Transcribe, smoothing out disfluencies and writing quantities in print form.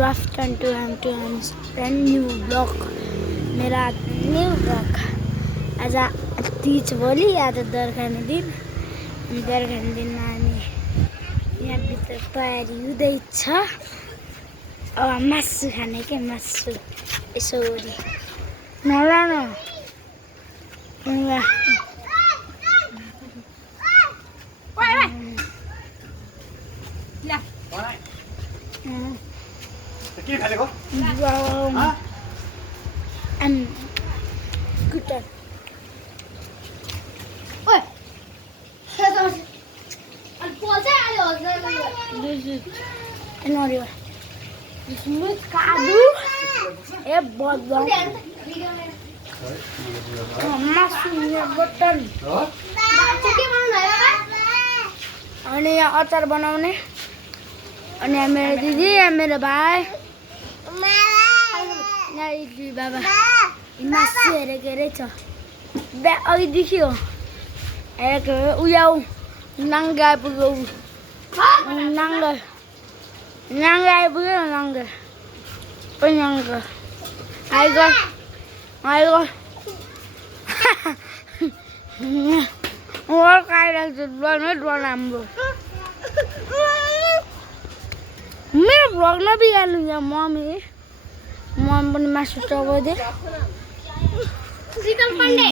Good afternoon to brand new vlog. मेरा new vlog. आज तीज भोलि आज दरखाने दिन दरखाने दिनमा हामी यहाँभित्र तयारी हुँदैछ। अब मासु खाने के मासु यसो गरी नला न के खालेको कुटर कादु ए बदम मासु बटन अनि यहाँ अचार बनाउने अनि यहाँ मेरो दिदी यहाँ मेरो भाइ यहाँ इडली बाबा मासु हेरेको रहेछ अघिदेखि हो हेरेको उयाउ नाङ्गा आइपुग्यो नाङ्गा आइपुग्यो नाङ्गा पनि नाङ्गा आइगयो वर्क आइरहेको छ डरमै डर हाम्रो मेरो भ्लग नबिहाल्नु यहाँ मम्मी पनि मासु चबाउँदै